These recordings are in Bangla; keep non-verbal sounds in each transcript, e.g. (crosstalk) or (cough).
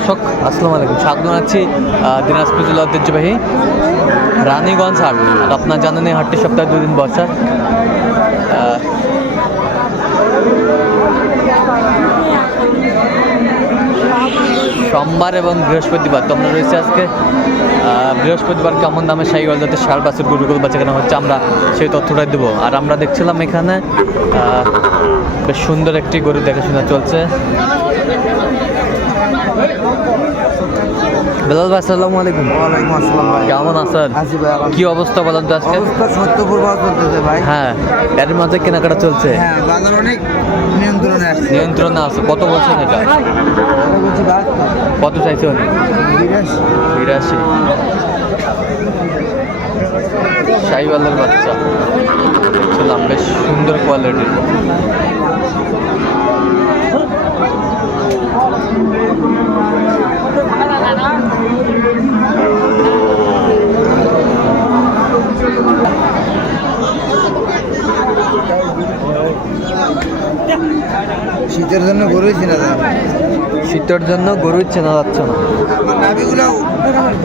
দর্শক, আসসালামু আলাইকুম। স্বাগত জানাচ্ছি দিনাজপুর জেলা ঐতিহ্যবাহী রানীগঞ্জ হাট। আপনার জানেন এই হাটটি সপ্তাহে দুই দিন বসা সোমবার এবং বৃহস্পতিবার তোমরা রয়েছে আজকে বৃহস্পতিবার কেমন দামে সাইকেল যাতে সার বাছুর গরুগুলো বাচ্চা কেনা হচ্ছে, আমরা সেই তথ্যটাই দেবো। আর আমরা দেখছিলাম এখানে বেশ সুন্দর একটি গরু দেখাশোনা চলছে। বেলাল ভাই আসসালামু আলাইকুম। ওয়ালাইকুম আসসালাম ভাই। কেমন আছেন? আছি ভাই কি অবস্থা বলেন তো আজকে? অবস্থা চলতেছে ভাই। হ্যাঁ এর মাঝে কেনাকাটা চলছে? হ্যাঁ বাজার অনেক নিয়ন্ত্রণে আসছে নিয়ন্ত্রণে আছে। কত বলছেন এটা? কত চাইছে উনি বিরাশি। বিরাশি। শাহিওয়ালের বাচ্চা। দেখছিলাম বেশ সুন্দর কোয়ালিটির শীতের জন্য গরুই চিনা যায় শীতের জন্য গরুই চেনা যাচ্ছে না।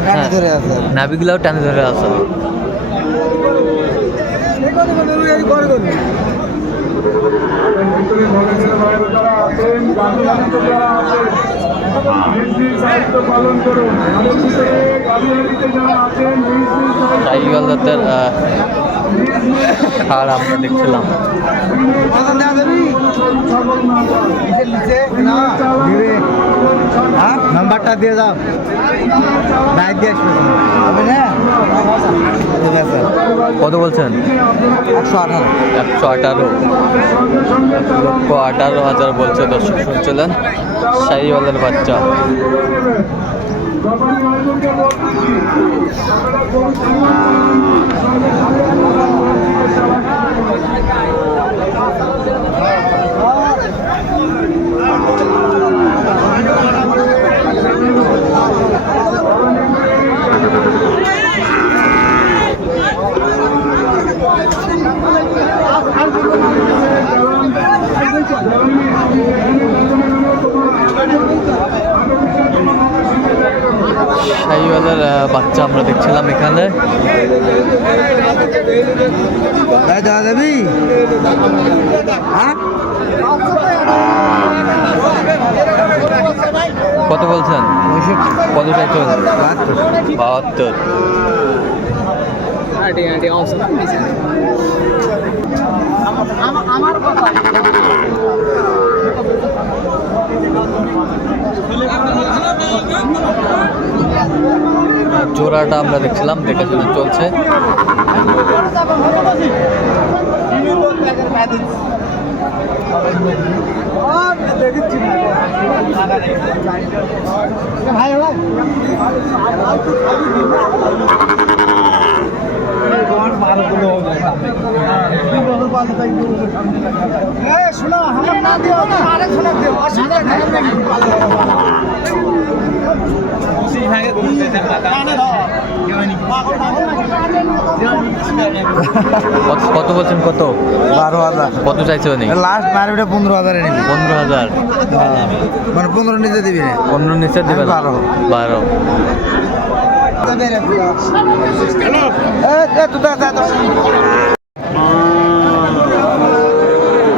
হ্যাঁ। ধরে আছে। নাবিগুলাও টানে ধরে আছে। জাতের আহ, সার আমরা দেখছিলাম। নাম্বারটা দিয়ে যাও। দিয়ে আসবে। না? কত বলছেন? একশো আঠারো। একশো আঠারো লক্ষ আঠারো হাজার বলছে দর্শক শুনছিলেন? শাহিওয়ালের বাচ্চা। শাহিওয়ালের বাচ্চা আমরা দেখছিলাম এখানে। হ্যাঁ? কত বলছেন? কত চাইছেন বাহাত্তর। বাহাত্তর। (laughs) জোড়াটা আমরা দেখছিলাম দেখাশোনা চলছে। কত কত বলছেন কত বারো হাজার কত চাইছে উনি লাস্ট মারবিটা পনেরো হাজারে নিবি পনেরো হাজার মানে পনেরো নিচে দিবি পনেরো নিচে দিবে বারো। বারো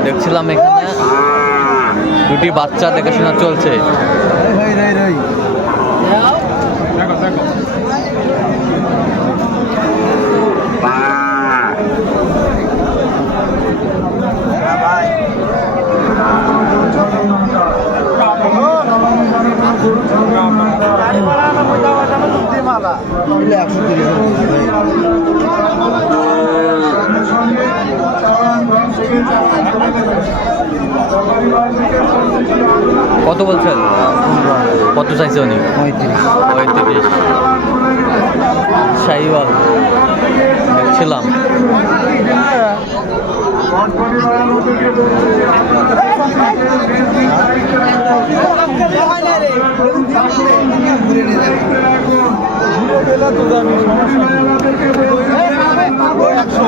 দেখছিলাম এখানে দুটি বাচ্চা দেখাশোনা চলছে একশো তিরিশ কত বলছেন? কত চাইছে উনি? পঁয়ত্রিশ। পঁয়ত্রিশ। শাহিওয়াল দেখছিলাম। একশো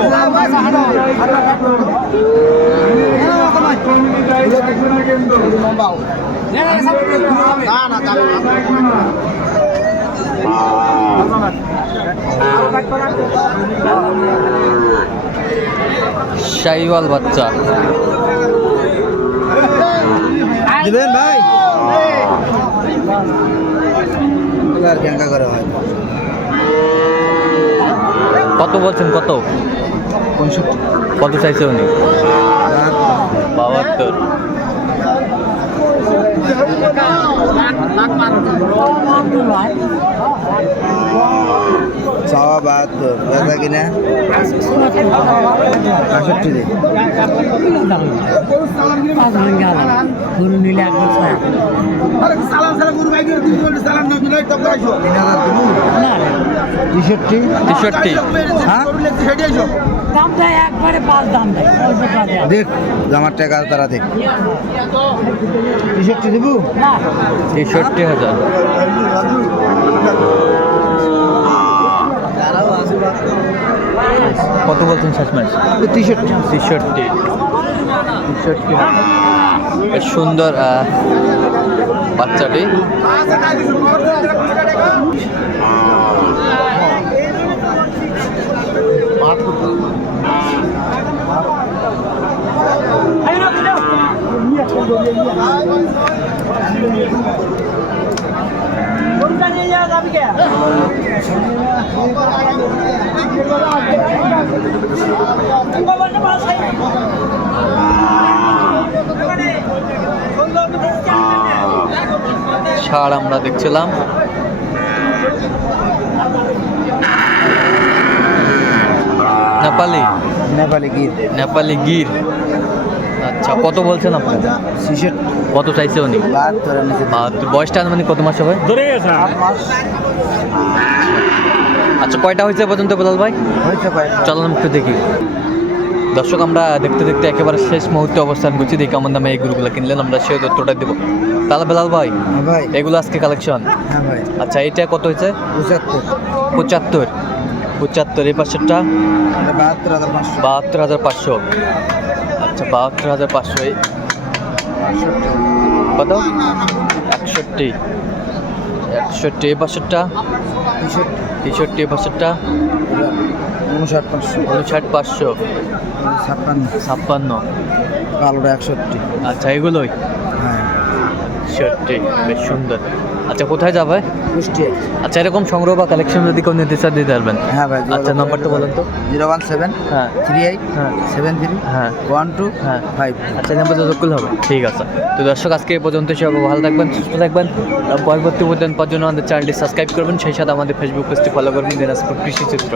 শাইওয়াল বাচ্চা। দিবেন ভাই? কেঙ্কা করে হয়। কত বলছেন কত? পঁয়ষট্টি। কত চাইছে উনি? বাহাত্তর। বাহাত্তর কিনা? আষট্টি তেষট্টি? তেষট্টি। হ্যাঁ? দাম দেয় একবারে পাঁচ দাম দেয়। দেখ আমার টাকা তারা দেখ। তেষট্টি দেবো? তেষট্টি হাজার। কত বলছেন শেষ মাস টি শার্ট টি বেশ সুন্দর বাচ্চাটি। ষাড় আমরা দেখছিলাম। নেপালি? নেপালি গির। নেপালি গির। আচ্ছা কত বলছেন আপনি? ছেষট্টি। কত চাইছে উনি? বয়সটা মানে কত মাস হবে? আট মাস। আচ্ছা কয়টা হয়েছে পর্যন্ত বেলাল ভাই? ভাই চলো একটু দেখি। দর্শক আমরা দেখতে দেখতে একেবারে শেষ মুহূর্তে অবস্থান করছি। দেখি কেমন দামে এই গরুগুলো কিনলেন আমরা সেই তথ্যটা দেবো। তাহলে বেলাল ভাই হ্যাঁ ভাই। এগুলো আজকে কালেকশন হ্যাঁ ভাই। আচ্ছা এটা কত হয়েছে? পঁচাত্তর। পঁচাত্তর। পঁচাত্তর এই পাশেরটা? বাহাত্তর হাজার পাঁচশো। বাহাত্তর হাজার পাঁচশো। আচ্ছা বাহাত্তর হাজার পাঁচশো। এই কত? একষট্টি। একষট্টি এই পাশেরটা তেষট্টি। এই উনষাট পাঁচশো। উনষাট পাঁচশো। ছাপ্পান্ন। ছাপ্পান্ন। কালোটা একষট্টি। আচ্ছা এগুলোই? হ্যাঁ। একষট্টি বেশ সুন্দর। আচ্ছা কোথায় যাবে? কুষ্টিয়া আচ্ছা এরকম সংগ্রহ বা কালেকশন যদি কোনো নিতে চান দিতে পারবেন। হ্যাঁ ভাই আচ্ছা নাম্বারটা বলেন তো। জিরো ওয়ান সেভেন হ্যাঁ। থ্রি এইট হ্যাঁ। সেভেন থ্রি হ্যাঁ। ওয়ান টু হ্যাঁ। ফাইভ। আচ্ছা নাম্বার যতক্ষণ হবে। ঠিক আছে। তো দর্শক আজকে এই পর্যন্ত সব ভালো থাকবেন সুস্থ থাকবেন। পরবর্তী পর্যন্ত আমাদের চ্যানেলটি সাবস্ক্রাইব করবেন। সেই সাথে আমাদের ফেসবুক পেজটি ফলো করবেন দিনাজপুর কৃষি চিত্র।